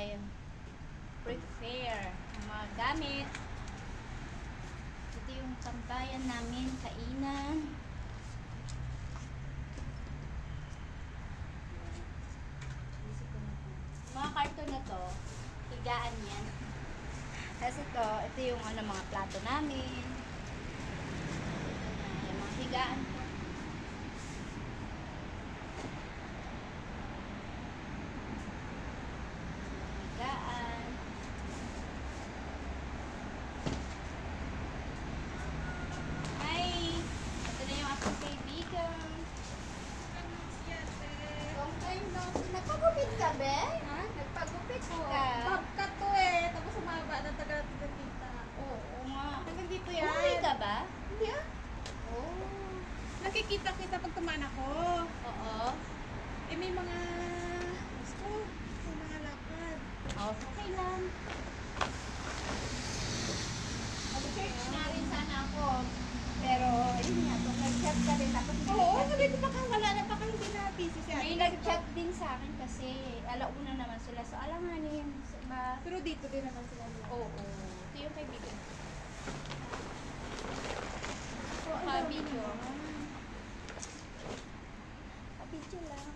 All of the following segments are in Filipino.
mag-prepare ng mga gamit. Ito yung tambayan namin, kainan. Mga karton na to, higaan yan. Tapos ito yung mga plato namin. Yung mga higaan ko. Higaan. Hi! Ito na yung aking kaibigan. Long time no. Nagpagupit ka, be? Ha? Nagpagupit ka. Babkat to eh. Tapos sumaba na tagal kita. Oo nga. Hanggang dito yan. Umuwi ka ba? Hindi ah. Oo. Nakikita-kita pag tumaan ako. Oo. Eh may mga gusto. May mga lakad. Oh, okay lang. Mag-search na rin sana ako. Pero, yun nga, kung nag-chat ka rin tapos Oo, sabi ko baka wala na baka hindi na busy siya. may nag-chat din sa akin kasi alauna naman sila. So, alanganin. Pero dito din naman sila. Oo. Ito yung kaibigan. So, Ka-video. Ka-video lang.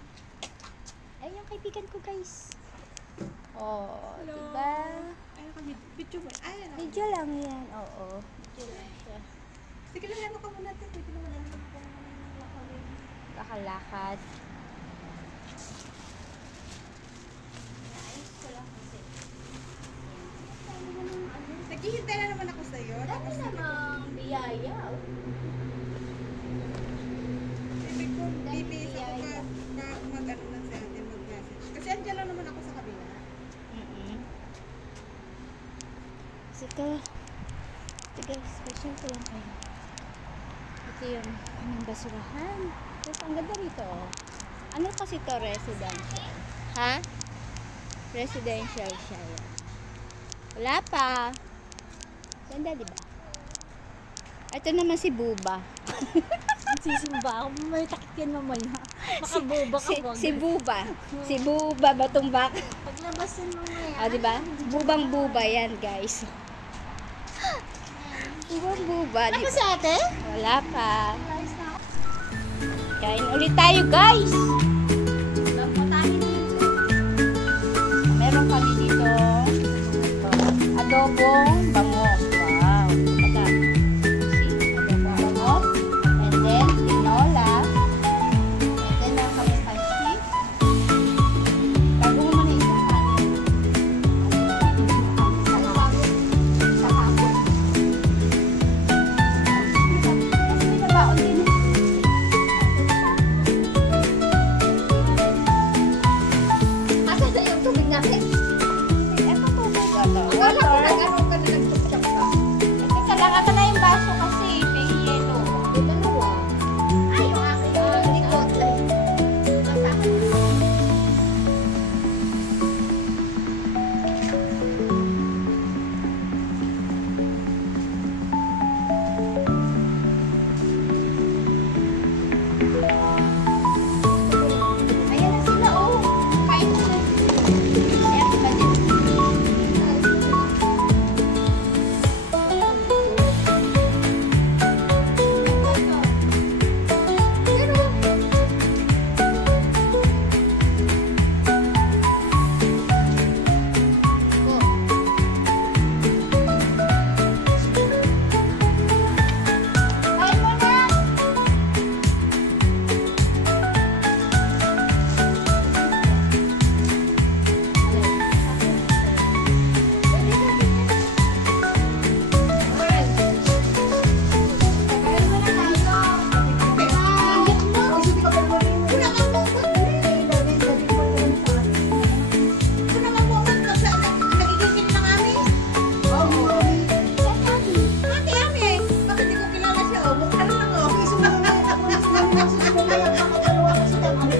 Ay, yung kaibigan ko, guys. Oh, hello. diba? Ay, video ba? Ay, ano? Video lang yan. Oo. Video lang siya. Sige lang, ano ka muna natin. Pwede naman naman kung lakawin. Kakalakad. Naayos ko lang kasi. Naghihintay na naman ako sa'yo. Dami namang biyaya. Ibig ko, Dami bibis ako biyaya. ka mag-ano lang sa atin, mag-message. Kasi andyan lang naman ako sa kabila. Sige. Sige, special ko lang kayo. Ito yung aming basurahan. Tapos ang ganda rito, oh. Ano kasi to, residential? Ha? Residential siya. Yan. Wala pa. Ganda, di ba? Ito naman si Buba. Sisimba ako, may takit yan mamaya. Baka boba ka wag. Si Buba. Si Buba Batumbak. Paglabasin mamaya. Ah, di ba? Bubang Buba yan, guys. Bubang Buba, di Ano ba? si ate? Wala pa. Kain ulit tayo, guys. Meron kami dito adobong bangos. Wow. Pada. See? Adobong bangos. And then, tinola. And then, meron kami pansit. Bago mo muna isang kanin. Sa hapon. Kasi may nabaon din eh. Asa na yung tubig natin? Eto tubig. Water. Nag-ano ka na nag-chop ka? Teka lang, ata na yung baso kasi. May yelo. Yung dalawa. Ay, yung akin. Hindi ko atay. Ayan na sila, oh. Kain na na. Ayan, diba din? Kain mo na.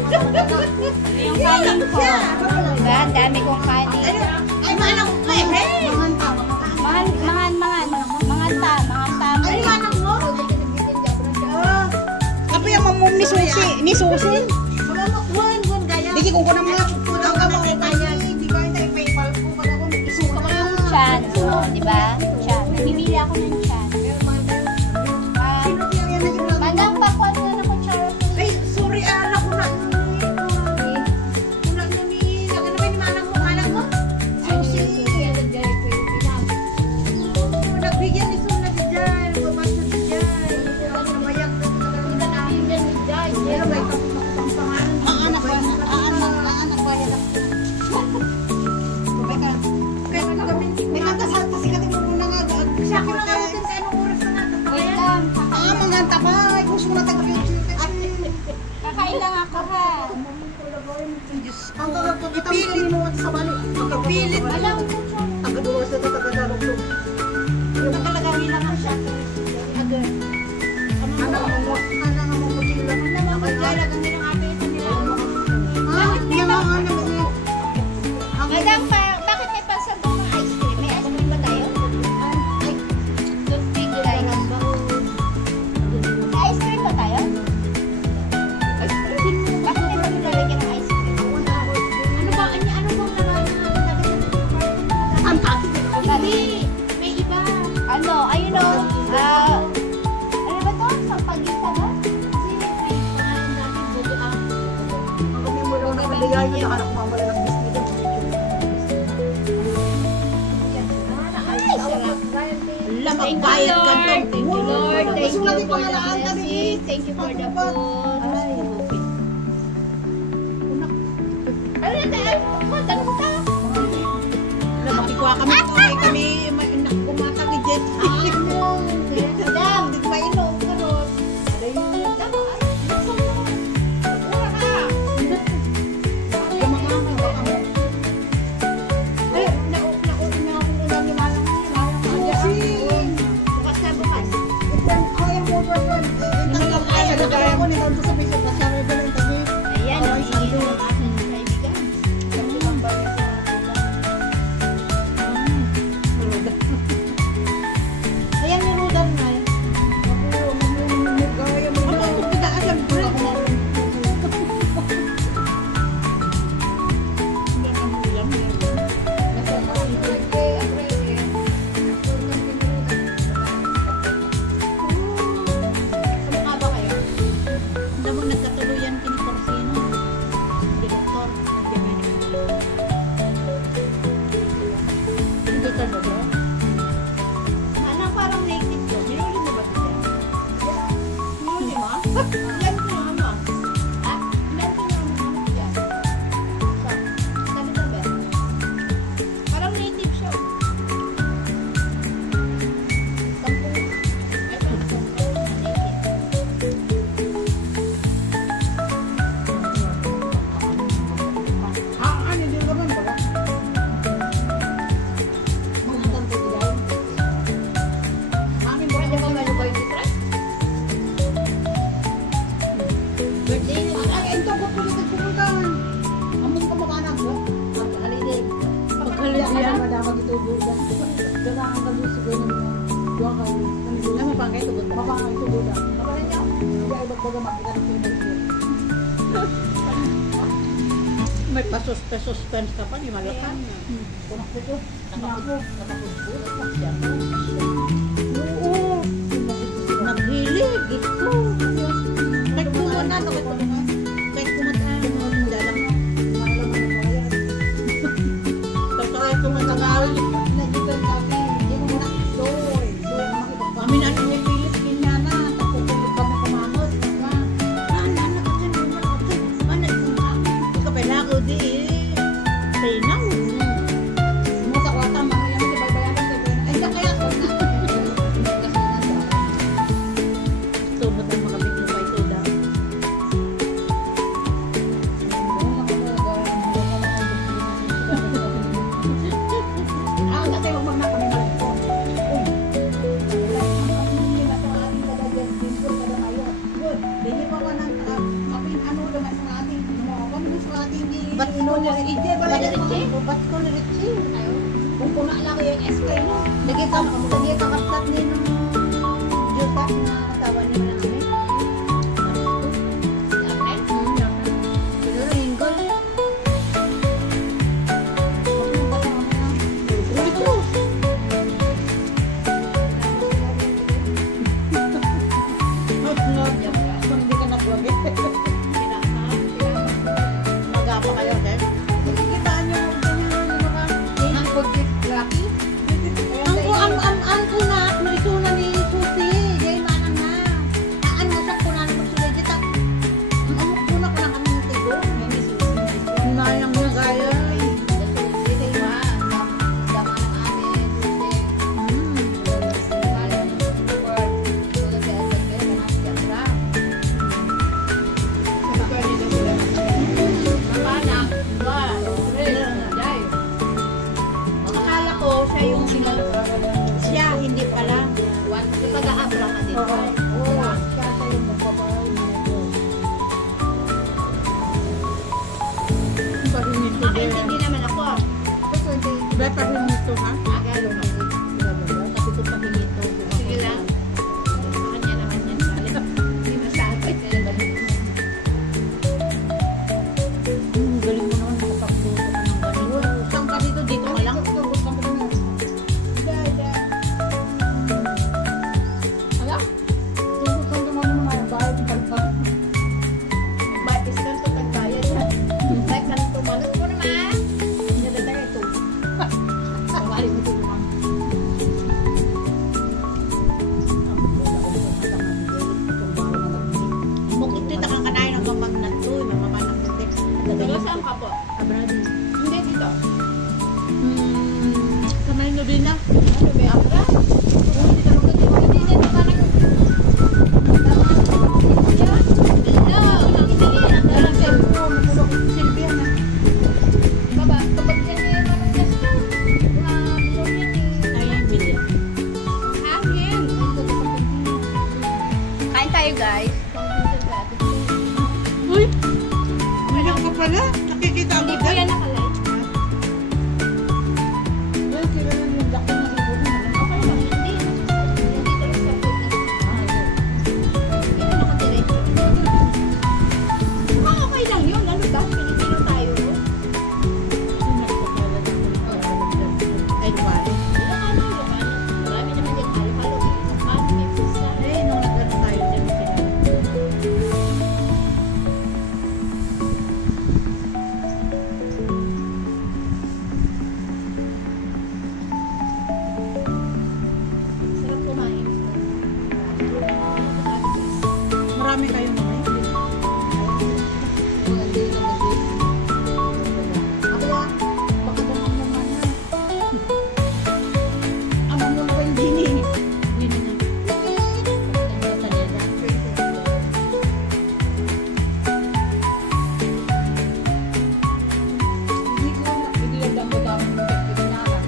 Yung kanin ko. Diba? Ang dami kong kanin. Ay, maanak ko eh. Hey! Mangan. Apa yang mamum ni susi? Ni susi? Digi ko ko na mga. Ang kamay tanya. Di ba tayo PayPal Ipilit mo sa bali. Ipilit mo. Alam, Tagaduwas na tagadalog to. Yung nakalagay lang ang siya. agad. Ano nga mo mutila. Magdala kami ng ate sa nila. Madam, bakit may pasabong ng ice cream? May ice cream ba tayo? Toothpick like. May ice cream ba tayo? Bakit may paglalagyan ng ice cream? Ano bang laman na Ang pati. Hindi. may iba. Ano, ayun o. Ano ba to? Sampagita ba? May pangalan natin bubuang. Kami mo lang nakaligay ko nakanak mamala ng biscuit. Ay, sarap. Lamang bayad ka to. Thank you, Lord. Thank you Sulat for ko the halaan ka blessing. Thank you for the food. Ano na tayo? Magdala mo tayo. Napikwa kami ko ay kami kumatag ni Jet. Madam. Hindi mainom ka ron. Madam, ay. Mura ka. Ay, nauna ako ulam ni Malang niya. Malang ka dyan. Bukas na bukas. Ayan, ang ingin ng aking kaibigan. Ayan yung rudal na eh. Ano nga ba kayo? Hindi mo nagkatuluyan kini Porcino. Direktor. Hindi talaga. Manang parang native ko. Minuli mo ba ito yan? Minuli mo? Ilan ko yung ano? Ha? Ilan ko yung ano yan? So, sabi na ba? Parang native siya. Sampung. Ito, native. Pwede ba malubay ni Fred? Birthday ni May pa-suspense ka pa, ni Malakan. Oo. Naghilig. Ito. Kahit kumata, kahit kumata, dalang. Tapos kahit kumata, kami na ni Philippine niya na. Tapos kami kumamot. Ano ka dyan? Ano ka pala ako di. Pinaw. Mo sa kwata, mamaya mo babayaran sa pena. Ay, kaya ko na. Tumot ang mga biglo pa ito daw. Kasi huwag na kami malikon. Ba't ko nirichi? Ba't ko nirichi? Kung kuna lang yung SK no? Nakita kaplat ni nung Jota na asawa ni Manami. Siguro hinggol. Hindi ka nagwagit. Magapa kayo, eh? Kikitaan nyo yung laki. Ang ko na, narisuna ni Susi. Jay manang na. Hindi naman ako. Better rin ito, ha? Agalo na. Sabi ko pa rin ito. Sige lang. Kanya naman yan. Hindi masabi. Galing mo naman makapagluto ka ng ganito. Saan ka dito? Dito ka lang? Ala? Tungkol ka naman ng mga bayad ng palpag. Batis ka ito pagbayad. Ba't ka nito malas mo naman? Hindi na tayo ito. Pagbayad mo ito naman. Mukit na kang kanain ng gamang na ito. Mamamanang natin. Taga saan ka po? Abradi. Hindi dito. Kamay no din na. Ano ba? Abra? Hindi ka nung dito. Hindi na ito parang. Kain tayo guys. Uy! Umiyak ka pala. Nakikita mo Hindi po yan nakalive. Well, kailan lang yung laki ng ibon mo. Okay lang, hindi. Hindi tuloy sa food na. Hindi na nakadiretso. Okay lang yun. Ano ba? Pilipino tayo. Ay, wala. Ilocano, Ilocano. Marami naman din halo-halo. Ilocano, may pusa. Eh, nung nagano tayo dyan, Sarap kumain. marami kayo naman. Ako lang, baka naman naman na. Ang mga ba yung dini? Dini na. Hindi lang damo-damo ng pagkakinala.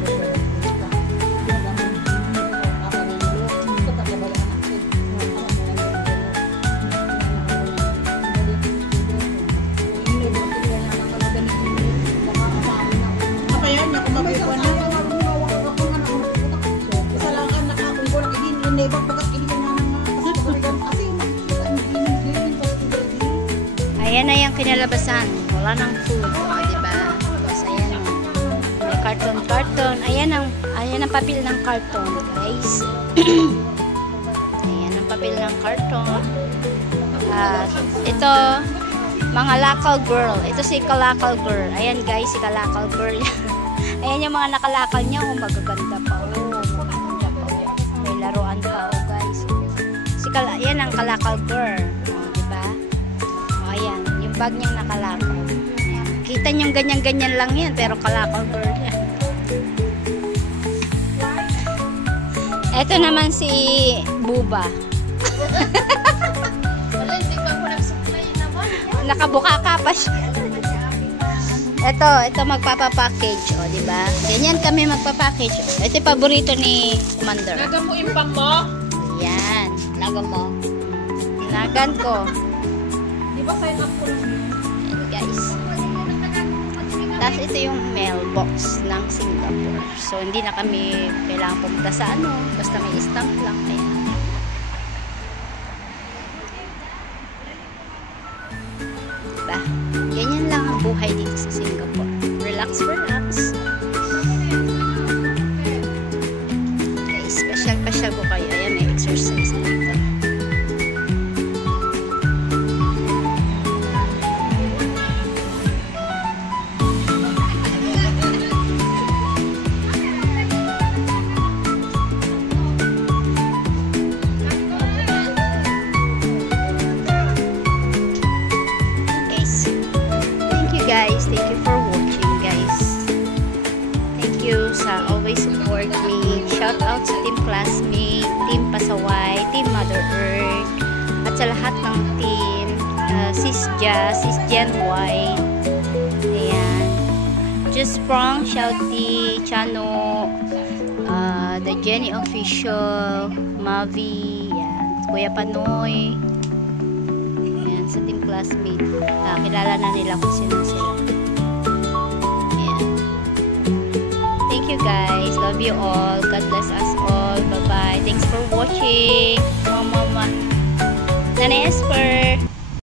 Apa yan? Ako mabikuan na. Kasalakan na ako. Hindi ko na kinibag pagkat kinibag na ng kasi makikita ang dini pas Ayan na yung kinalabasan. Wala nang food. O, diba? Tapos ayan o. May carton. Ayan ang papel ng carton, guys. Ayan ang papel ng carton. At ito, mga lakal girl. Ito si kalakal girl. Ayan guys, si kalakal girl. Ayan yung mga nakalakal niya. Oh, magaganda pa. Oh, magaganda pa. Oh. May laruan pa. Oh, guys. Ayan ang kalakal girl. Oh, diba? Oh, ayan. Yung bag niyang nakalakal. Ayan. Kita niyong ganyan-ganyan lang yan. Pero kalakal girl yan. Ito naman si Buba. Nakabuka ka pa siya. Ito magpapapackage, o, di ba? Ganyan kami magpapackage. Ito yung paborito ni Commander. Nagan mo impang mo? Yan. Nagan mo. Nagan ko. Di ba sign up ko lang yun? Ayan, guys. Tapos ito yung mailbox ng Singapore. So, hindi na kami kailangan pumunta sa ano. Basta may stamp lang. Ayan. Diba? Ganyan lang ang buhay dito sa Singapore. Relax. Okay, special ko kayo. Ayan, may exercise dito. Guys, thank you for watching, guys. Thank you sa always support me. Shout out sa Team Classmate, Team Pasaway, Team Mother Earth, at sa lahat ng team, Sis Jen White, ayan, Just Sprong, Shouty, Chano, The Jenny Official, Mavi, ayan, Kuya Panoy, ayan, sa Team Classmate. Kilala na nila kung sino sila. you guys. Love you all. God bless us all. Bye-bye. Thanks for watching. Mama. Nanay Esper.